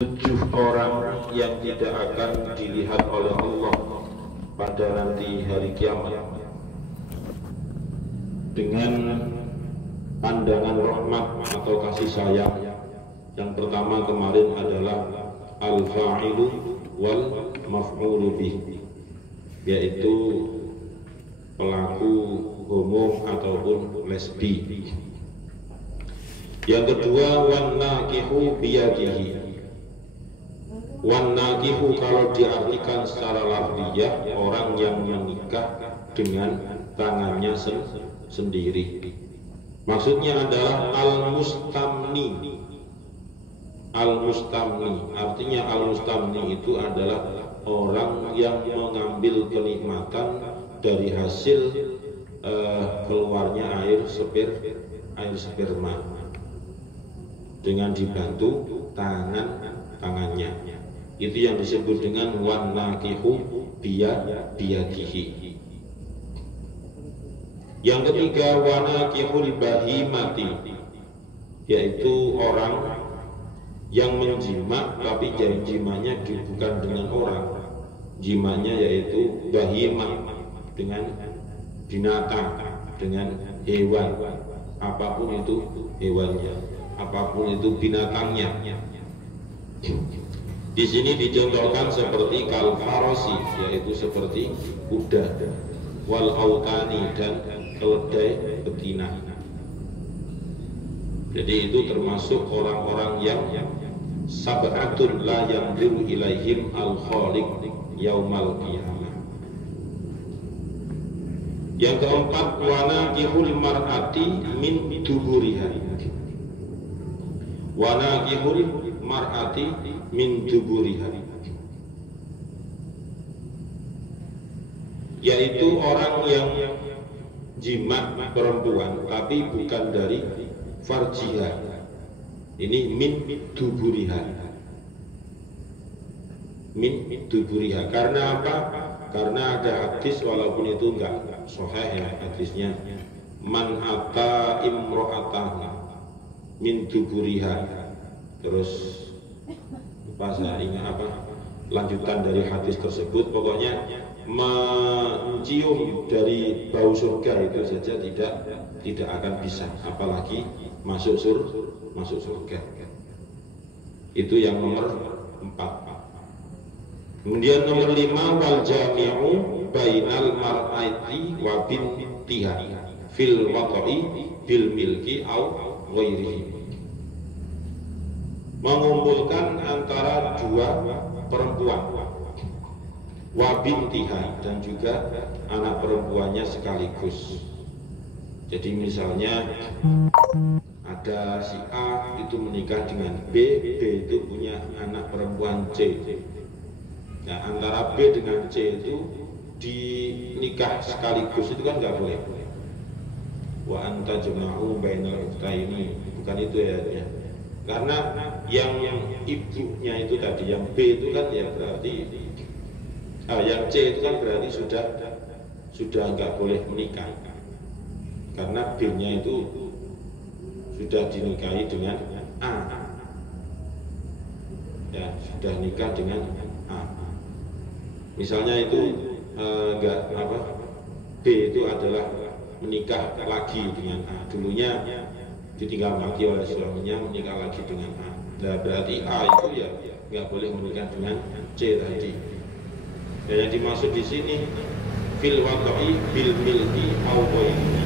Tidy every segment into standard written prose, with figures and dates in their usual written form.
7 orang yang tidak akan dilihat oleh Allah pada nanti hari kiamat dengan pandangan rahmat atau kasih sayang. Yang pertama kemarin adalah al-fa'ilu wal maf'ulu bih, yaitu pelaku homo ataupun lesbi. Yang kedua wan nakihu biyadihi. Wan nakihu kalau diartikan secara lafziyah, orang yang menikah dengan tangannya sendiri. Maksudnya adalah al-mustamni. Al-mustamni artinya al-mustamni itu adalah orang yang mengambil kenikmatan dari hasil keluarnya air sperma dengan dibantu tangannya. Itu yang disebut dengan wan nakihu biyadihi. Yang ketiga wan nakihul bahimati, yaitu orang yang menjima tapi jimanya bukan dengan orang, jimanya yaitu bahimah, dengan binatang, dengan hewan, apapun itu hewannya, apapun itu binatangnya. Di sini dicontohkan seperti kalfarosi, yaitu seperti kuda, wal autani, dan keledai betina. Jadi itu termasuk orang-orang yang sab'atun la yanziru ilaihim al-khaliq yaumal qiyamah. Yang keempat wanakihul mar'ati min duburiha. Wanakihul mar'ati min duburiha, yaitu orang yang jima perempuan tapi bukan dari farjiha. Ini min duburiha. Min duburiha. Karena apa? Karena ada hadis, walaupun itu enggak sahih ya hadisnya, man ata imro'atahu min duburiha. Terus lupa saya ingat apa lanjutan dari hadis tersebut. Pokoknya mencium dari bau surga itu saja tidak akan bisa, apalagi masuk surga. Itu yang nomor 4. Kemudian nomor 5 wal jami'u bainal mar'ati wa bintiha fil wata'i bil milki au ghairihi. Mengumpulkan antara dua perempuan, wa bintiha, dan juga anak perempuannya sekaligus. Jadi misalnya ada si A itu menikah dengan B, B itu punya anak perempuan C. Nah, antara B dengan C itu dinikah sekaligus itu kan nggak boleh. Wa anta jama'u bainal ukhtaini, bukan itu ya. Karena yang ibunya itu tadi, yang B itu kan ya berarti yang C itu kan berarti sudah nggak boleh menikah, karena B-nya itu sudah dinikahi dengan A, ya sudah nikah dengan A. Misalnya itu B itu adalah menikah lagi dengan A, dulunya ditinggal mati oleh suaminya, menikah lagi dengan A. Nah, berarti A itu ya nggak boleh menikah dengan C tadi. Dan yang dimaksud di sini fil wata'i bil milki au ghairihi,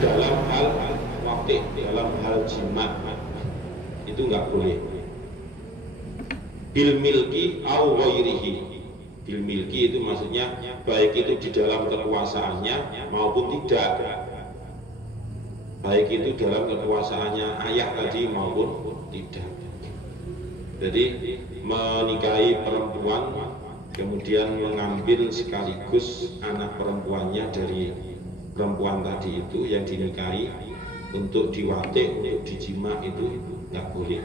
dalam hal waqi', dalam hal jima itu nggak boleh. Bil milki au ghairihi, bil milki itu maksudnya baik itu di dalam kekuasaannya maupun tidak. Baik itu dalam kekuasaannya ayah tadi maupun tidak. Jadi menikahi perempuan kemudian mengambil sekaligus anak perempuannya dari perempuan tadi itu yang dinikahi untuk diwati, untuk dijima, itu nggak boleh.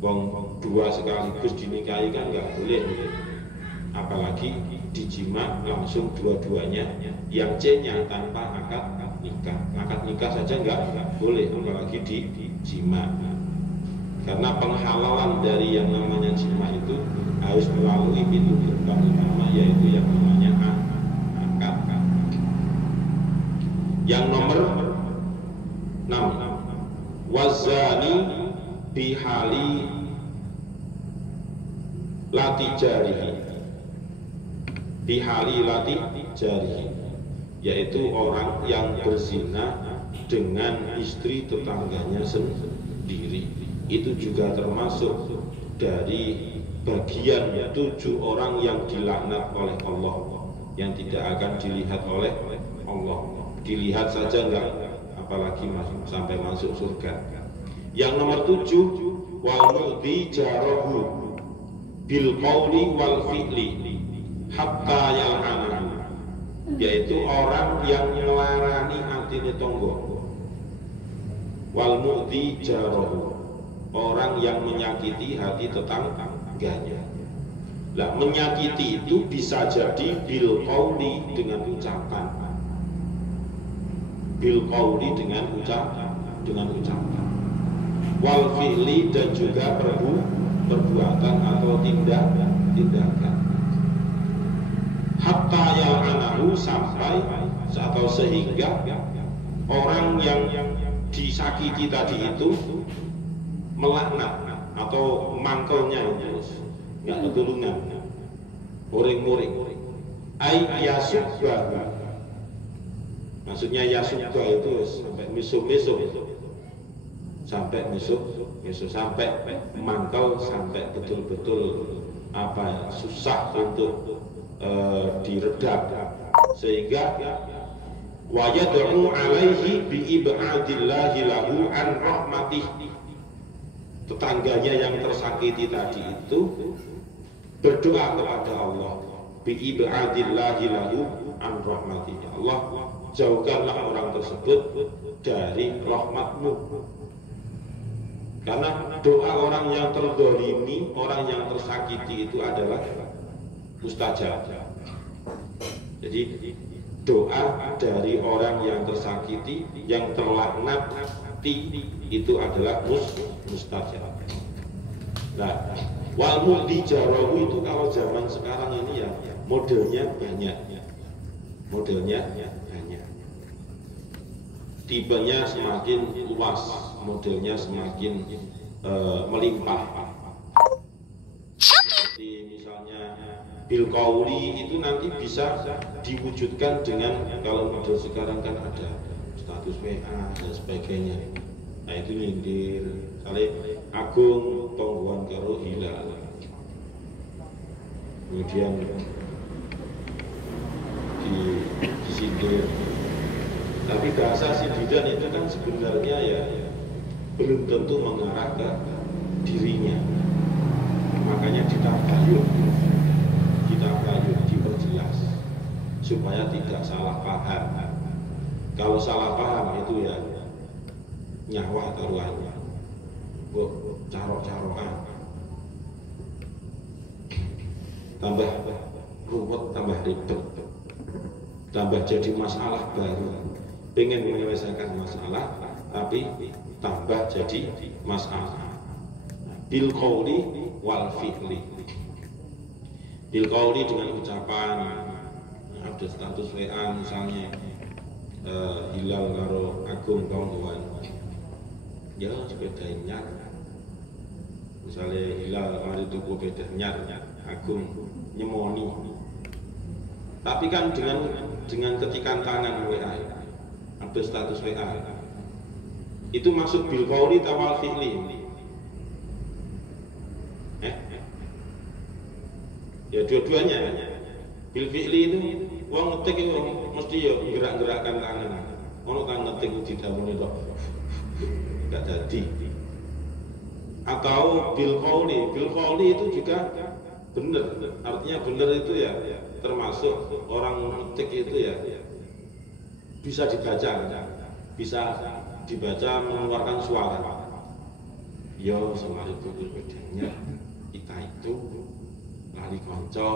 Wong dua sekaligus dinikahi kan nggak boleh, apalagi dijima langsung dua-duanya, yang C-nya tanpa akad nikah. Akad nikah saja nggak boleh, apalagi dijima. Karena penghalalan dari yang namanya jima itu harus melalui pintu gerbang utama, yaitu yang namanya akad. Yang nomor 6, wazani bihali lati jarihi, bihali lati jarihi, yaitu orang yang berzina dengan istri tetangganya sendiri. Itu juga termasuk dari bagian 7 orang yang dilaknat oleh Allah, yang tidak akan dilihat oleh Allah. Dilihat saja enggak, apalagi sampai masuk surga. Yang nomor 7, wal mu'dhi jarahu bil qawli wal fi'li hatta yal'anahu, yaitu orang yang melarani atine tonggo. Wal mu'dhi jarahu, orang yang menyakiti hati tetangganya. Nah, menyakiti itu bisa jadi bil qauli, dengan ucapan. Bil qauli, dengan ucapan. Wal fi'li, dan juga perbuatan atau tindakan. Hatta yal'anahu, sampai atau sehingga orang yang disakiti tadi itu melaknat atau mangkelnya terus nggak ketulungan, muring-muring. Ai yasubba, maksudnya yasubba itu sampai miso-miso, sampai mangkel, sampai betul-betul susah untuk diredam, sehingga wa yad'u alaihi bi ibadillahi lahu an rahmatihi, tetangganya yang tersakiti tadi itu berdoa kepada Allah, bi ibadillahi lahu an rahmatihi, Allah jauhkanlah orang tersebut dari rahmatmu. Karena doa orang yang terdolimi, orang yang tersakiti itu adalah mustajab. Jadi doa dari orang yang tersakiti, yang terlaknat itu adalah mustajab. Nah, wal mu'dhi jarahu itu kalau zaman sekarang ini ya modelnya banyak. Tipenya semakin luas, modelnya semakin melimpah. Seperti misalnya bil qauli itu nanti bisa diwujudkan dengan, kalau model sekarang kan ada status WA dan sebagainya. Nah itu nyindir, misalnya Agung tongguan karo Hilal, kemudian disindir. Tapi bahasa sindiran itu kan sebenarnya ya belum tentu mengarah ke dirinya. Makanya ditabayun, diperjelas supaya tidak salah paham. Kalau salah paham itu ya nyawa taruhannya, carok-carokan, tambah ruwet, tambah ribet, tambah jadi masalah baru. Pengen menyelesaikan masalah, tapi tambah jadi masalah. Bil qauli wal fi'li. Bil qauli dengan ucapan, ada status WA misalnya Hilal karo Agung tonggoan, ya sepeda nyar. Misalnya Hilal mari tuku sepeda nyar, Agung nyemoni. Tapi kan dengan ketikan tangan WA, ada status WA, itu masuk bil qauli tawal fi'li. Ya dua-duanya. Bil fi'li itu wong ngetik itu mesti ya gerak-gerakkan tangan. Ono kan ngetik didamuni tok. Enggak jadi. Atau bil qauli itu juga benar. Artinya benar itu ya termasuk orang ngetik itu ya bisa dibaca mengeluarkan suara. Yo semari tutur bedanya kita itu lali konco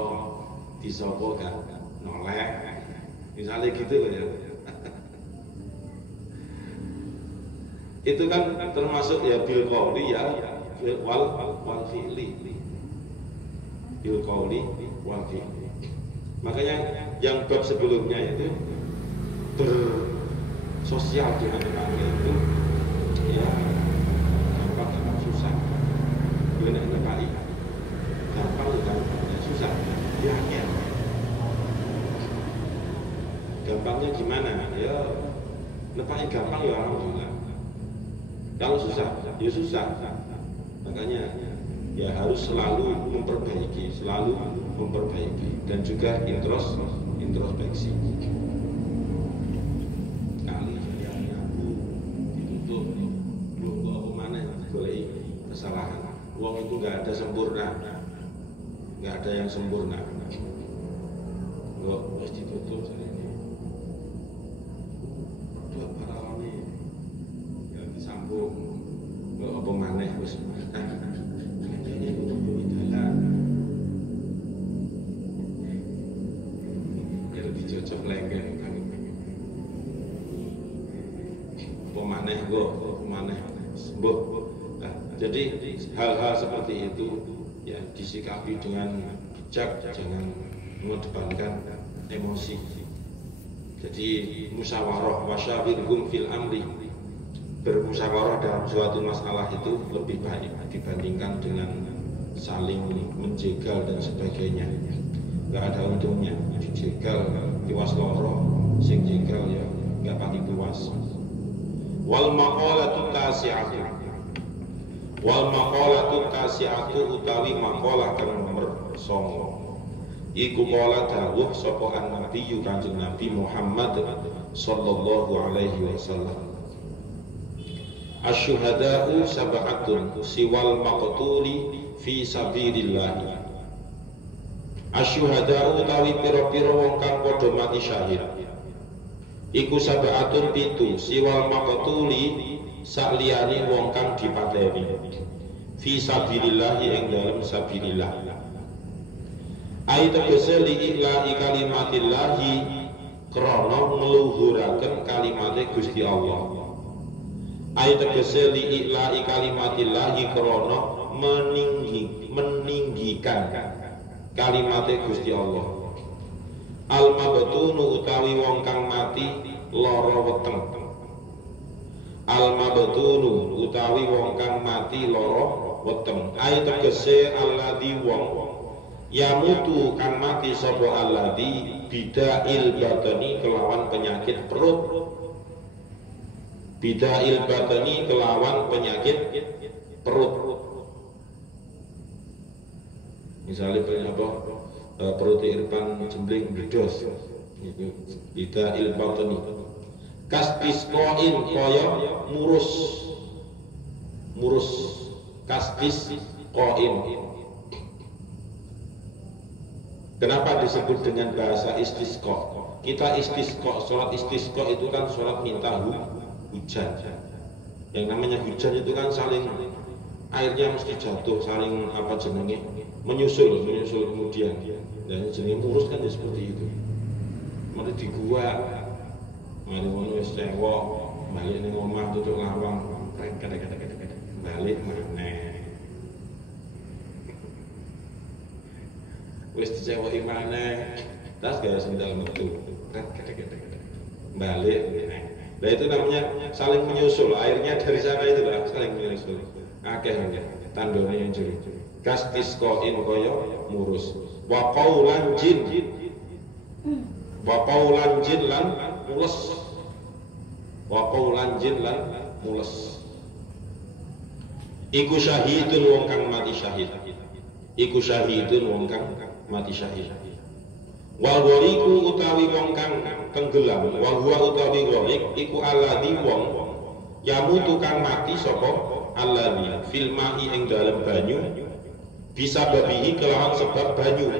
disopo kan noleh, misalnya gitu loh ya. Itu kan termasuk ya bil qauli ya wal fi'li, bil qauli wal fi'li. Makanya yang bab sebelumnya itu bersosial dengan tetangga itu ya gampang susah. Benar nekali gampang susah ya. Gampangnya gimana? Ya nepaknya gampang ya alhamdulillah. Kalau susah ya susah. Makanya ya harus selalu memperbaiki dan juga introspeksi. Kali jadi aku ditutup belum apa mana golek kesalahan. Uang itu nggak ada sempurna, nggak ada yang sempurna. Kok harus ditutup hari ini? Dua para ini yang disambung, nggak apa mana harus ini jalan. Ya lebih cocok lengket kan? Apa mana sembuh. Nah, jadi hal-hal seperti itu ya disikapi dengan bijak, jangan mengedepankan emosi. Jadi musyawarah wasyawirhum fil amri, bermusyawarah dalam suatu masalah itu lebih baik dibandingkan dengan saling menjegal dan sebagainya. Gak ada untungnya dijegal tiwas loro, sing jegal ya gak pati puas. Wal maqalatu tasi'atu utawi maqalah kang nomor 9 iku qala dawuh sapa an-nabiyyu Kanjeng Nabi Muhammad sallallahu alaihi wasallam. Asyuhada'u sab'atun siwal maqtuli fi sabilillah. Asyuhada'u utawi pira-pira wong kang padha mati syahid iku sab'atun 7 siwal maqtuli sakliyane wong kang dipateni fi sabilillah ing dalem sabilillah. Ai tegese li ilahi kalimatillahi krana ngluhuraken kalimate Gusti Allah. Ai tegese li ilahi kalimatillahi krana meninggikan kalimate Gusti Allah. Al mabtunu utawi wong kang mati lara weteng. Al mabtunu utawi wong kang mati lara weteng. Ai tegese alladzi wong yamutu kang mati sapa alladzi bidail batani kelawan penyakit perut. Bidail batani kelawan penyakit perut. Misalnya apa? Perut irpan jembling bledos. Itu bidail batani. Kastisqoin kaya murus kastisqoin. Kenapa disebut dengan bahasa istisqa? Kita istisqa, sholat istisqa itu kan sholat minta hujan. Yang namanya hujan itu kan saling airnya mesti jatuh, saling apa jenenge menyusul kemudian. Dan jenenge murus kan ya seperti itu. Mari di gua, mari ngono wis cewek, balik ning omah tutuk lawang, balik maneh. Wis dicewoki maneh, tas gaya sendal metu, balik. Nah itu namanya saling menyusul, airnya dari sana itu lah saling menyusul. Akeh tandone yang jero. Kastisqoin kaya murus. Wa qaulan jin. Wa qaulan jin lan mules. Wa qaulan jin lan mules. Iku syahidun wong kang mati syahid. Iku syahidun wong kang mati syahid. Wal ghoriku utawi wong kang tenggelam, wa huwa utawi ghorik iku alladzi wong yamutu kang mati sapa alladzi fil ma'i ing dalem banyu bisa babihi kelawan sebab banyu.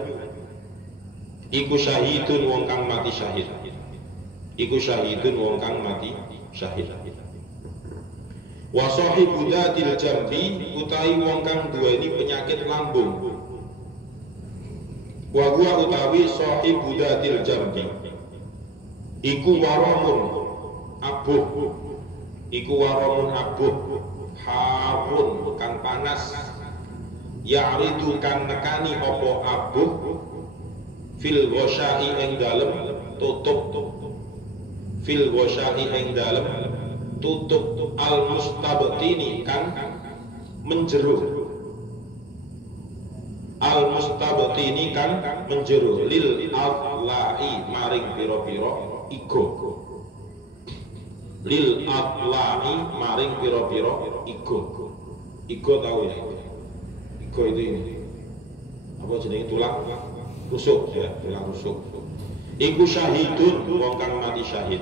Iku syahidun wong kang mati syahid. Iku syahidun wong kang mati syahid. Wa sahibu dzatil jambi utawi wong kang duweni penyakit lambung. Wa huwa utawi sahibu dzatil jambi iku waramun abuh. Iku waramun abuh harun kang panas, ya'ridu kang nekani apa abuh fil wasyai ing dalem tutup, fil wasyai ing dalem tutup al mustabtini kang menjeru, al mustabtini kang menjeru lil aflai maring pira-pira igo, lil aflai maring pira-pira igo. Igo tahu ya? Igo itu ini apa jenenge, tulang rusuk ya, tulang rusuk. Iku syahidun wong kang mati syahid.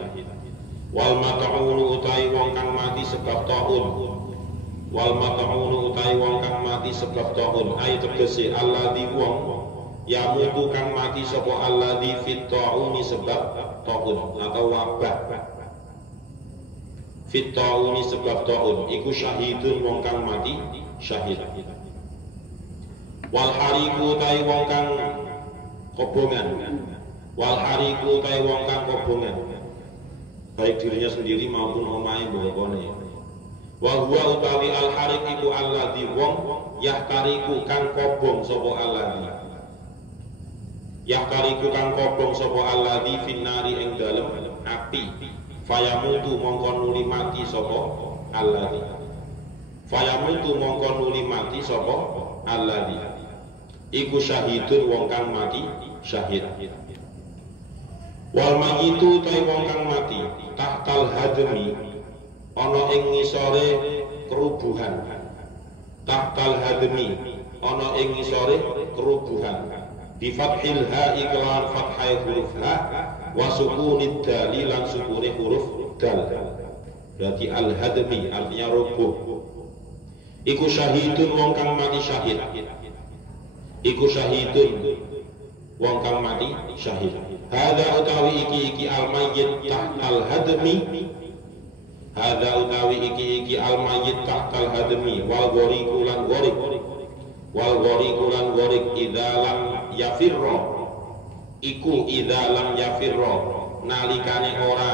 Wal mat'unu utai wong kang mati sebab taun. Wal mat'unu utai wong kang mati sebab taun. Ai tegese alladzi wong ya mutu kang mati sapa alladzi fit tauni sebab taun atau wabah. Fit tauni sebab taun iku syahidun wong kang mati syahid. Wal hariku utai wong kang kobongan. Wal hariku utai wong kang kobongan, baik dirinya sendiri maupun omahe mbokone. Wa huwa utawi al harik iku alladzi wong yahtariku kang kobong sapa alladzi, yahtariku kang kobong sapa alladzi finnari ing dalem api. Fayamutu mongko nuli mati sapa alladzi, fayamutu mongko nuli mati sapa alladzi iku syahidun wong kang mati syahid. Wal mayitu ta wong kang mati tahtal hadmi ana ing ngisore kerubuhan, tahtal hadmi ana ing ngisore kerubuhan, bi fathil ha iklan fathai huruf ha wa sukunid dali lan sukune huruf dal. Berarti al hadmi artinya rubuh. Iku syahidun wong kang mati syahid, iku syahidun wong kang mati syahid. Hadza utawi iki al mayyit tahtal hadmi, hadza utawi iki al mayyit tahtal hadmi wal ghoriqu lan ghorik, wal ghoriqu lan ghorik idza lam yafirra, iku idza lam yafirra nalikane ora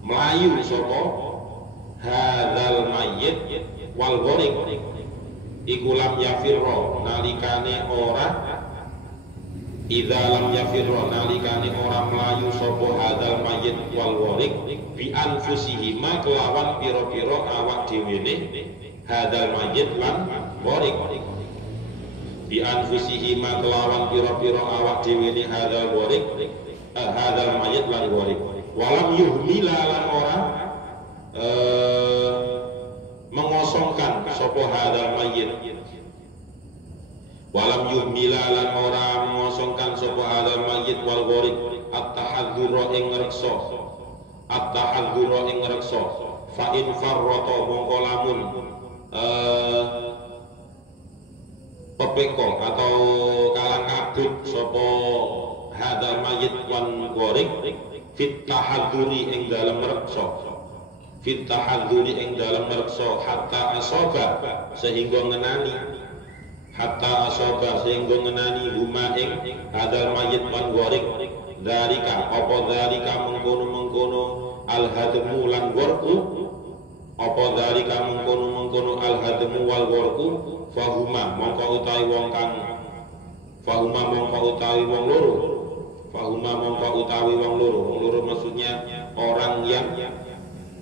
mlayu sapa hadzal mayyit wal ghorik, iku lam yafirra nalikane ora, idza lam yafirra nalikane ora mlayu sapa hadzal mayyit wal ghorik bi anfusihima kelawan pira-pira awak dhewene hadzal mayyit lan ghorik, bi anfusihima kelawan pira-pira awak dhewene hadzal ghorik, hadzal mayyit lan ghorik. Walam yuhmila lan ora mengosongkan sapa hadzal mayyit, walam yuhmila lan ora mengosongkan sapa hadzal mayyit wal ghorik at-tahadzura ing ngreksa, at-tahadzura ing ngreksa. Fa in farrata mongko lamun pepeko atau kalang kabut sapa hadzal mayyit wan ghorik fit tahadzuri ing dalem reksa, fit tahadzuri ing dalem reksa hatta asoba sehingga ngenani, hatta asoba sehingga ngenani huma ing hadzal mayyit wan ghorik dzalika apa dzalika mengkono-mengkono al hadmu lan gharqu, apa dzalika mengkono-mengkono al hadmu wal gharqu fahuma mongko utawi wong kang, fahuma mongko utawi wong loro, fahuma mongko utawi wong loro. Wong loro maksudnya orang yang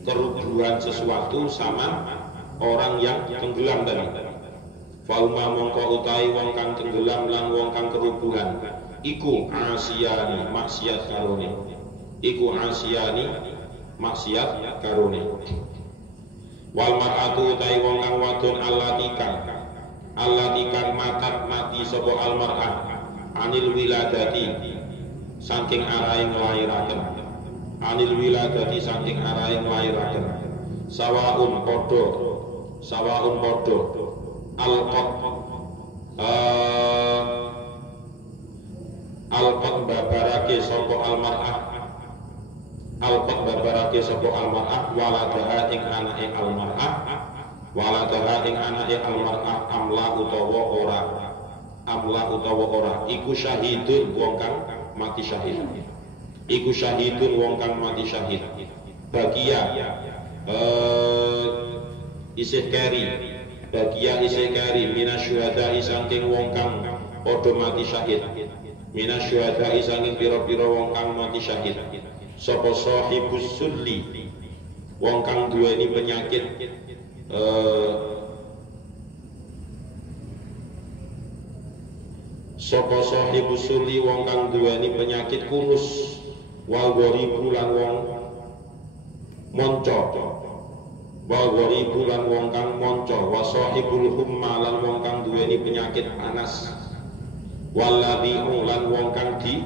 kerubuhan sesuatu sama orang yang tenggelam tadi. Fahuma mongko utawi wong kang tenggelam lan wong kang kerubuhan iku asiyani maksiat karone, iku asiyani maksiat karone. Wal mar'atu utawi wong kang wadon allati kang matat mati sapa al mar'ah anil wiladati saking arahe nglairaken, anil wiladati saking arahe nglairaken. Sawaun padha, sawaun padha alqat alqat babarake sapa al mar'ah, alqat babarake sapa al mar'ah waladaha ing anake al mar'ah, waladaha ing anake al mar'ah amla utawa ora, amla utawa ora. Iku syahidun wong kang mati syahid, iku syahidun wong kang mati syahid. Bagia isih keri bagia isih kari minasyuhada saking wong kang padha mati syahid, minasyuhada saking pira-pira wong kang mati syahid. Sapa sahibus sulli, wong kang duweni penyakit sapa sahibus sulli, wong kang duweni penyakit kunus, wal ghoribu lan wong monco, wal ghoribu lan wong kang monco, wa sahibul humma lan wong kang duweni penyakit panas, waladhi'u lan wong kang di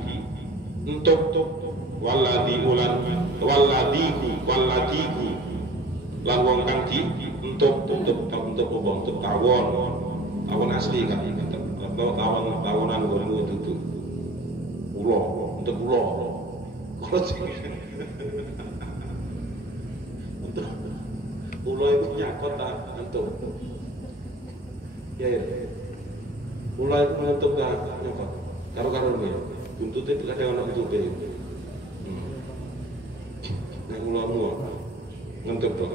entuk, waladhi'u lan waladhi'u lan wong kang di entuk tawon asli kan, atau tawonan nggonmu dudu ulo, entuk ulo. Ulo itu nyakot tak entuk. Ya. Ulo itu entuk tak nyakot. Karo-karo ya. Buntute itu kadang ana untuke. Nek ulomu ngentuk to.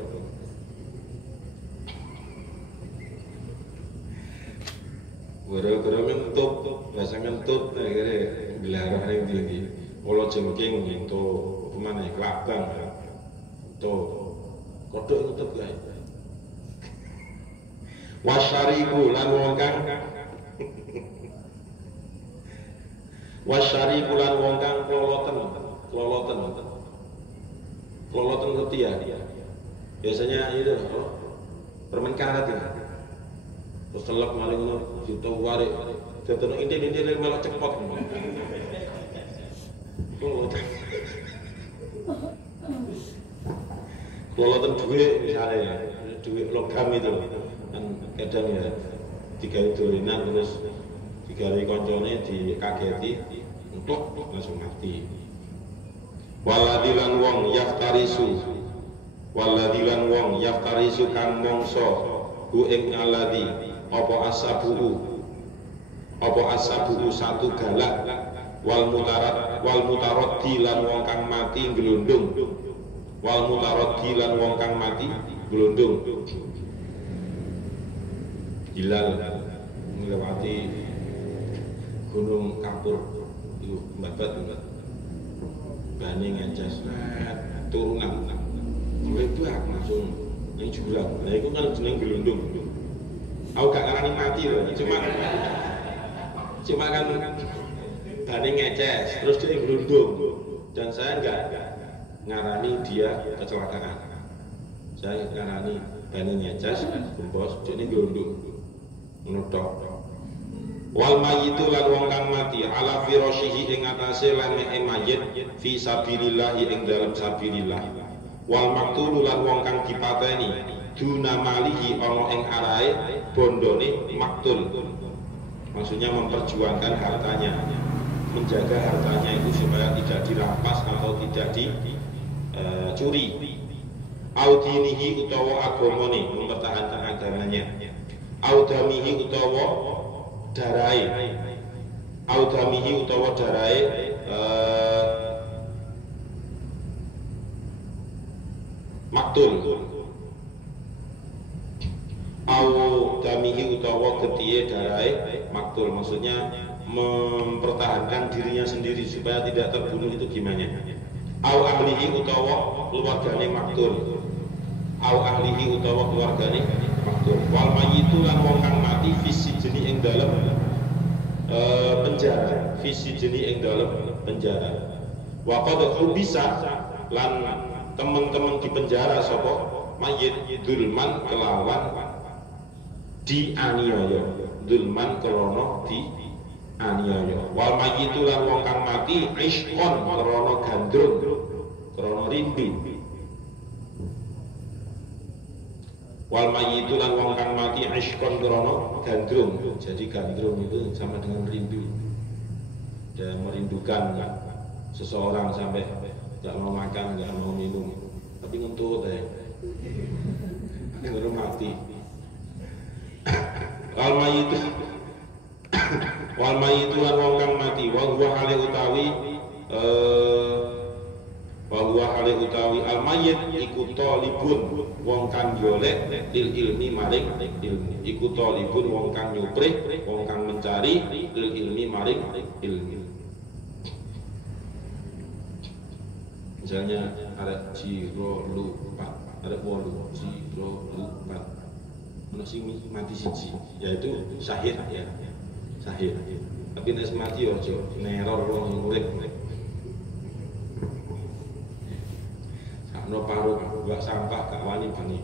Gara-gara ngentuk, bahasa ngentut akhirnya gelarah yang tinggi. Ulo jengking itu mana kelabang. Tuh. Kodok itu tegai. Wasyaribu lan wong kang wasyaribu lan wong kang kloloten ngerti ya. Biasanya itu permen karet ya. Terus telek maling ngono juta warik. Datono intil-intil melok cepot. Kloloten. Kloloten duit misalnya, duit logam itu kan kadang ya digawe dolinan terus digawe koncone dikageti entuk langsung mati. Waladilan wong yaftarisu kang mongso hu ing aladi apa asabuhu satu galak wal mutaraddi lan wong kang mati glundung, wal mutaraddi lan wong kang mati glundung. Hilal melewati gunung kapur itu mbabat bani ngejas turunan meledak langsung ini jurang. Nah itu kan jeneng glundung. Aku gak ngarani mati loh, cuma kan bani ngeces terus dia glundung, dan saya enggak ngarani dia kecelakaan. Saya ngarani bani ngeces gembos jadi glundung menutup. Wal mayyitu lan wong kang mati ala firasyihi ing atase lemehe mayit fi sabilillah ing dalam sabilillah. Wal maktulu lan wong kang dipateni duna malihi ana ing arahe bondone maktul. Maksudnya memperjuangkan hartanya, menjaga hartanya itu supaya tidak dirampas atau tidak dicuri. Audinihi utawa agamane, mempertahankan agamanya. Audamihi utawa darai, audamihi utawa darai maktul, audamihi utawa getiye darai maktul. Maksudnya mempertahankan dirinya sendiri supaya tidak terbunuh. Itu gimana? Au ahlihi utawa keluargane maktul, au ahlihi utawa keluargane maktul. Wal mayyitu lan wong kang mati fisi jeni ing dalem penjara, visi jeni ing dalem penjara. Wa qad hubisa lan teman-teman di penjara sapa mayit dulman kelawan dianiaya, dulman krana dianiaya. Wal mayyitu lan wong kang mati ishqon krana gandrung, krana rindu. Wal mayyitu lan wong kang mati ishqon krana gandrung. Jadi gandrung itu sama dengan rindu. Dia merindukan seseorang sampai nggak mau makan, nggak mau minum, tapi ngentut ya. Baru mati. Wal mayyitu lan wong kang mati wa huwa hale utawi al mayyit iku talibun wong kang golek lil ilmi maring ilmu. Iku talibun wong kang nyuprih, wong kang mencari lil ilmi maring ilmu. Misalnya arek jiro lupa, arek 8 jiro lupa. Ono sing mati siji, yaitu syahid ya. Syahid. Tapi nek mati ojo neror wong urip. Sakno paru buang sampah gak wani bani.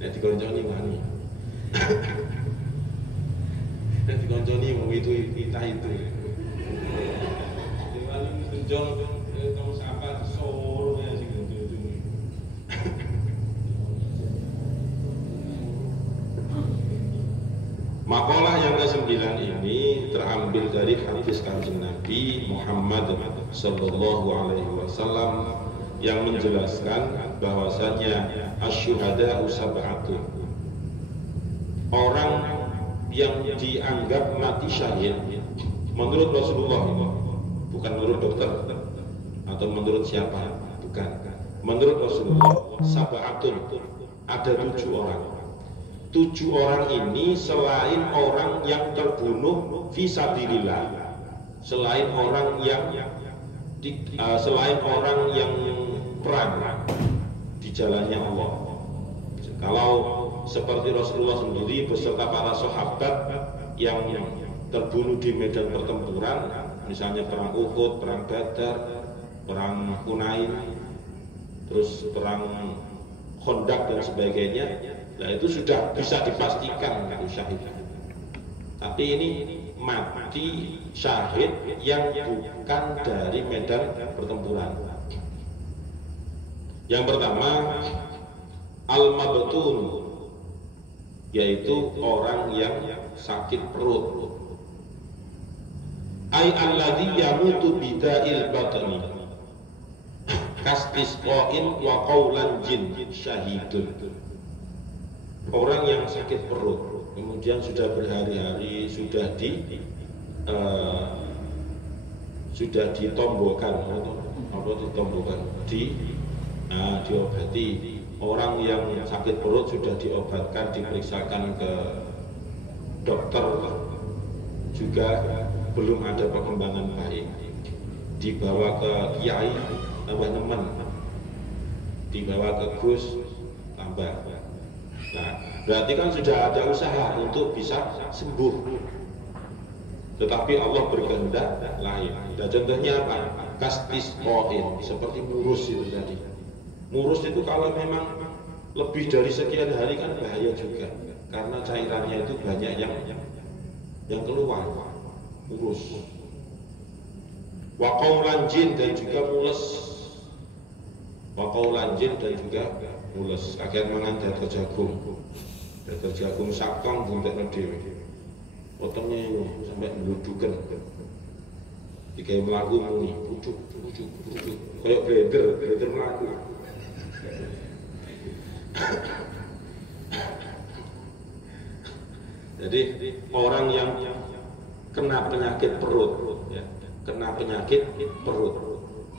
Nek dikonconi wani. Nek dikonconi wong itu kita itu. Wali tunjong tong sampah soro ya sing ujung-ujung. Makalah yang ke-9 ini terambil dari hadis Kanjeng Nabi Muhammad sallallahu alaihi wasallam yang menjelaskan bahwasanya asyuhada sab'atun. Orang yang dianggap mati syahid menurut Rasulullah ini, bukan menurut dokter atau menurut siapa, bukan. Menurut Rasulullah sab'atun, ada 7 orang. 7 orang ini selain orang yang terbunuh fisabilillah, selain orang yang perang di jalannya Allah. Kalau seperti Rasulullah sendiri beserta para sahabat yang terbunuh di medan pertempuran, misalnya perang Uhud, perang Badar, perang Hunain, terus perang Khandaq dan sebagainya. Nah itu sudah bisa dipastikan itu syahid. Tapi ini mati syahid yang bukan dari medan pertempuran. Yang pertama al-mabtun, yaitu orang yang sakit perut. Ai alladzi yamutu bida'il batni kastisqain wa qaulan jin syahidun. Orang yang sakit perut, kemudian sudah berhari-hari sudah ditombokan, diobati. Orang yang sakit perut sudah diobatkan, diperiksakan ke dokter, juga belum ada perkembangan baik. Dibawa ke kiai, tambah nemen. Dibawa ke Gus, tambah. Nah, berarti kan sudah ada usaha untuk bisa sembuh. Tetapi Allah berkehendak lain. Dan contohnya apa? Kastisqain, seperti murus itu tadi. Murus itu kalau memang lebih dari sekian hari kan bahaya juga, karena cairannya itu banyak yang keluar. Murus. Wa qaulan jin, dan juga mules. Wa qaulan jin, dan juga mules. Kagian mangan dadar jagung sakong buntekno dhewe. Potongnya sampai ngeludukan. Digawe mlaku muni, pucuk. Kayak blender mlaku. Jadi orang yang kena penyakit perut, ya,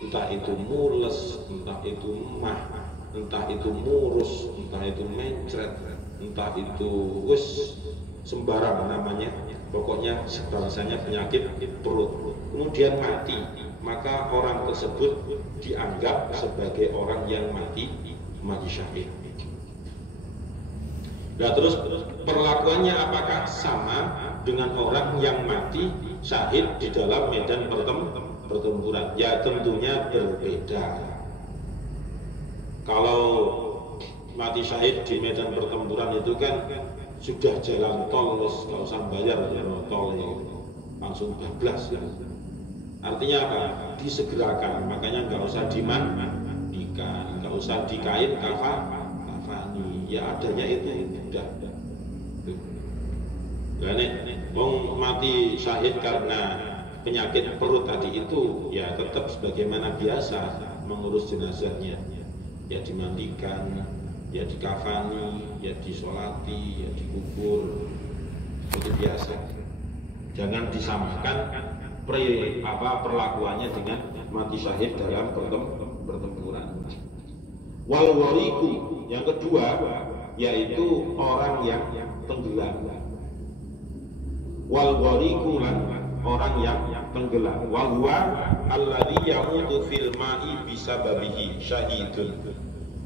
entah itu mules, entah itu emah, entah itu murus, entah itu mencret, entah itu wis sembarang namanya, pokoknya sebangsanya penyakit perut, kemudian mati, maka orang tersebut dianggap sebagai orang yang mati syahid. Nah terus perlakuannya apakah sama dengan orang yang mati syahid di dalam medan pertempuran? Ya tentunya berbeda. Kalau mati syahid di medan pertempuran itu kan sudah jalan tol, terus nggak usah bayar tol ini, langsung bablas ya. Artinya apa? Disegerakan, makanya nggak usah dimandikan, nggak usah dikain kafani, ya adanya itu udah. Nah nih, wong mati syahid karena penyakit perut tadi itu, ya tetap sebagaimana biasa mengurus jenazahnya, ya dimandikan, ya dikafani, ya disolati, ya dikubur, seperti biasa. Jangan disamakan perlakuannya dengan mati syahid dalam pertempuran. Wal wariku yang kedua yaitu orang yang tenggelam. Wal wariku orang yang tenggelam. Wa huwa alladzi yamutu fil ma'i bisababihi syahidun.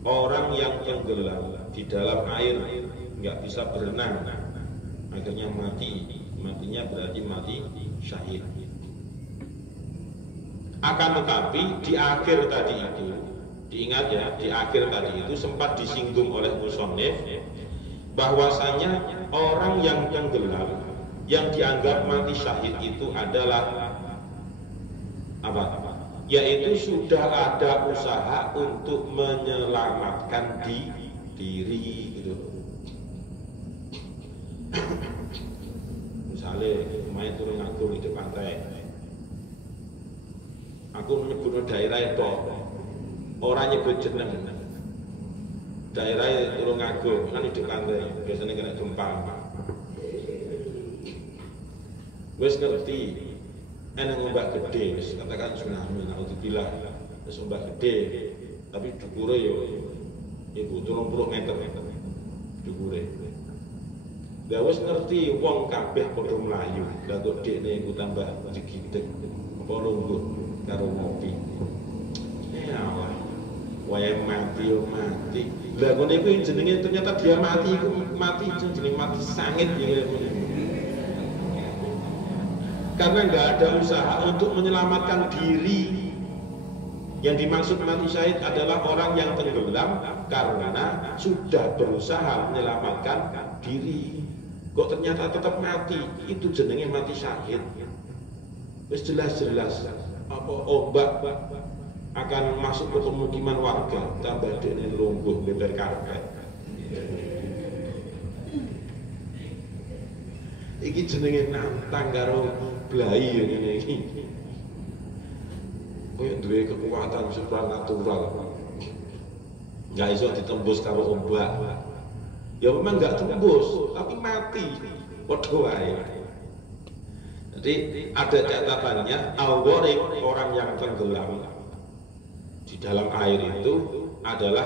Orang yang tenggelam di dalam air, nggak bisa berenang, akhirnya mati. Matinya berarti mati syahid. Akan tetapi di akhir tadi itu, diingat ya, di akhir tadi itu sempat disinggung oleh musannif bahwasanya orang yang tenggelam yang dianggap mati syahid itu adalah apa? Yaitu sudah ada usaha untuk menyelamatkan diri gitu. Misalnya main turun ngatur di pantai, aku menyebut daerah itu, orang nyebut jeneng daerah turun ngatur kan di pantai, biasanya kena gempa. Wes ngerti, eneng ombak gede, katakan tsunami, naudzubillah, terus ombak gede, tapi dukure yo, ibu 30 meter dukure. Lah wis ngerti wong kabeh padha mlayu, lah kok dekne iku tambah digitek apa lungguh karo ngopi. Ya Allah. Wae mati yo mati. Lah ngene iku jenenge ternyata dia mati iku mati jenenge mati sangit ya. Karena nggak ada usaha untuk menyelamatkan diri. Yang dimaksud mati syahid adalah orang yang tenggelam karena sudah berusaha menyelamatkan diri. Kok ternyata tetap mati, itu jenenge mati syahid. Wis jelas-jelas apa ombak akan masuk ke pemukiman warga, tambah dene lungguh lebar karpet. Iki jenenge nantang karo blai ngene iki. Koyo duwe kekuatan supranatural. Enggak iso ditembus karo ombak. Ya memang enggak tembus, tapi mati. Padha wae. Jadi ada catatannya, al-gharib, orang yang tenggelam di dalam air itu adalah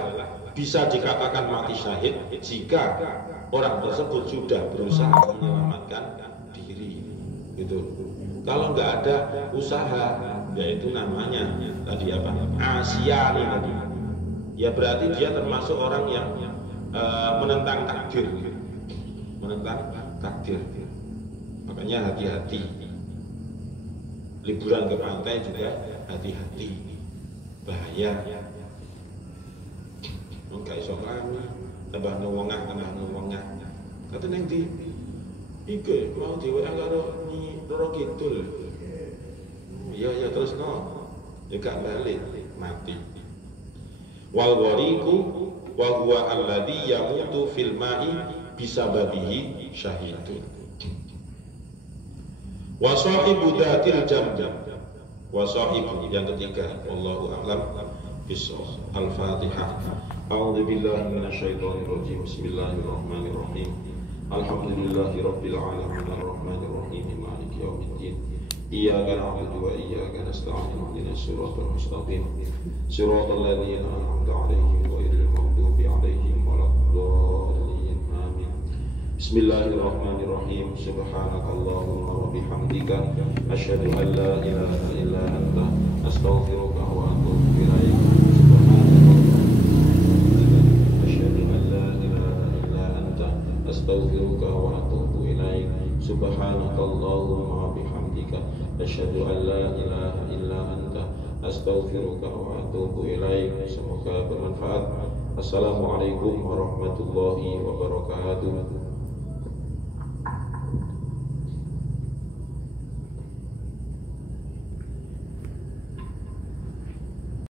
bisa dikatakan mati syahid jika orang tersebut sudah berusaha menyelamatkan diri. Gitu. Kalau nggak ada usaha, yaitu namanya tadi apa? Asyani tadi. Ya berarti dia termasuk orang yang menentang takdir. Menentang takdir. Makanya hati-hati. Liburan ke pantai juga hati-hati. Bahaya. Enggak iso nglami, tambah nuwengah. Kata neng di iki mau diweang karo Nyi Roro Kidul. Iya terus no. Ya gak balik, mati. Wal ghariqu wa huwa alladhi yamutu fil ma'i bisababihi syahidun. Wa sahibu dzatil jamjam. Wa sahibu yang ketiga, wallahu a'lam bissawab. Al-Fatihah. A'udzu billahi minasyaitonir rajim. Bismillahirrahmanirrahim. Alhamdulillahi rabbil alamin arrahmanir rahim maliki yaumiddin. Iyyaka na'budu wa iyyaka nasta'in ihdinas siratal mustaqim. Siratal ladzina an'amta 'alaihim ghairil maghdubi 'alaihim waladdallin. Amin. Bismillahirrahmanirrahim. Subhanakallahumma wa bihamdika asyhadu an la ilaha illa anta astaghfiruka wa atubu ilaik. Astaghfiruka wa atubu ilaik. Subhanakallahumma bihamdika asyhadu an la ilaha illa anta astaghfiruka wa atubu ilaik. Semoga bermanfaat. Assalamualaikum warahmatullahi wabarakatuh.